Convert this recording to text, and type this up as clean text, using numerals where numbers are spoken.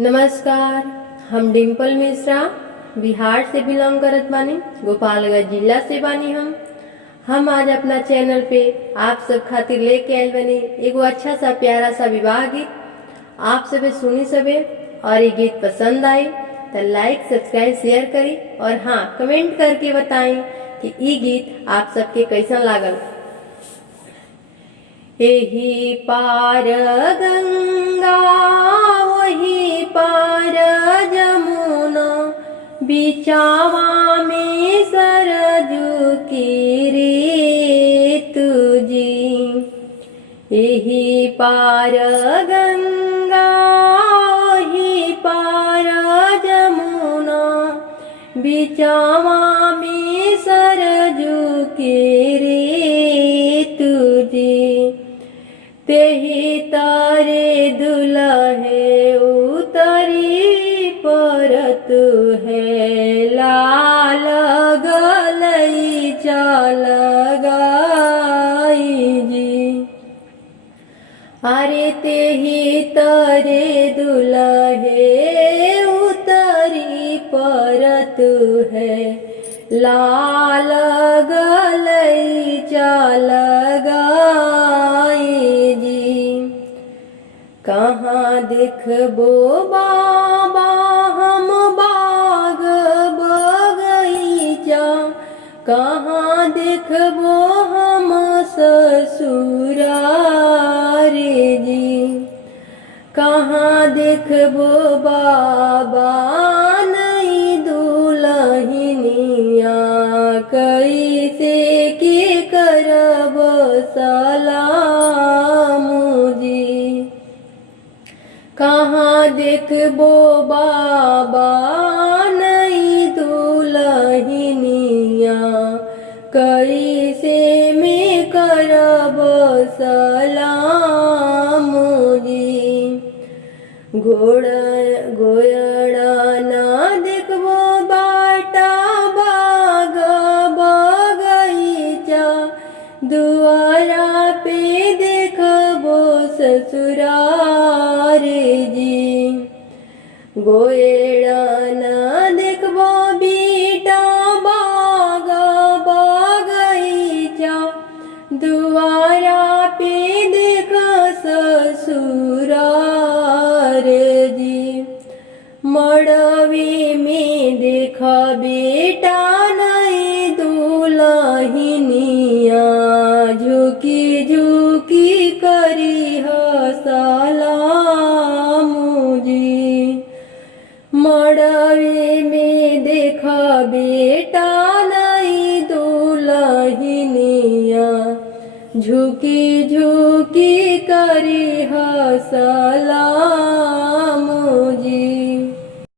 नमस्कार। हम डिम्पल मिश्रा बिहार से बिलोंग करत बानी, गोपालगंज जिला से बानी। हम आज अपना चैनल पे आप सब खातिर लेके आयल बनी एगो अच्छा सा प्यारा सा विवाह गीत। आप सबे सुनी सबे और ये गीत पसंद आई तो लाइक सब्सक्राइब शेयर करी और हाँ कमेंट करके बताएं कि ये गीत आप सबके कैसा लागल। एही पार गंगा वही पार जमुना, बिचावा में सरजू की रे तुझी। एही पार गंगा वही पार जमुना, बिचावा में सरजू की रे तुझी। तेही तारे दुल्हे उतरी परत है, लाल गलई चाल गाई जी। अरे तेही तारे दुल्हे उतरी परत है, लाल गलई चाल गाई जी। कहाँ देखबो बाबा हम बाग बगीचा, कहाँ देखबो हम ससुरारी जी। कहाँ देखबो बाबा नई दुल्हनिया, कैसे के करब सलाम जी। कहाँ देखबो बाबा नई दुल्हनिया, कैसे में करब सलाम जी। गोयड़ा ना देखबो बाटा बाग बगीचा, दुआरा पे देखबो ससुरार जी। गोयड़ा ना देखबो बीटा बाग बगीचा, दुआरा पे देख ससुरार जी। मड़वी में देखा बेटा नई दुल्हनिया, झुकी झुकी करी सलाम जी। मड़वी में देखा बेटा नई दुल्हनिया, झुकी झुकी करी सलाम।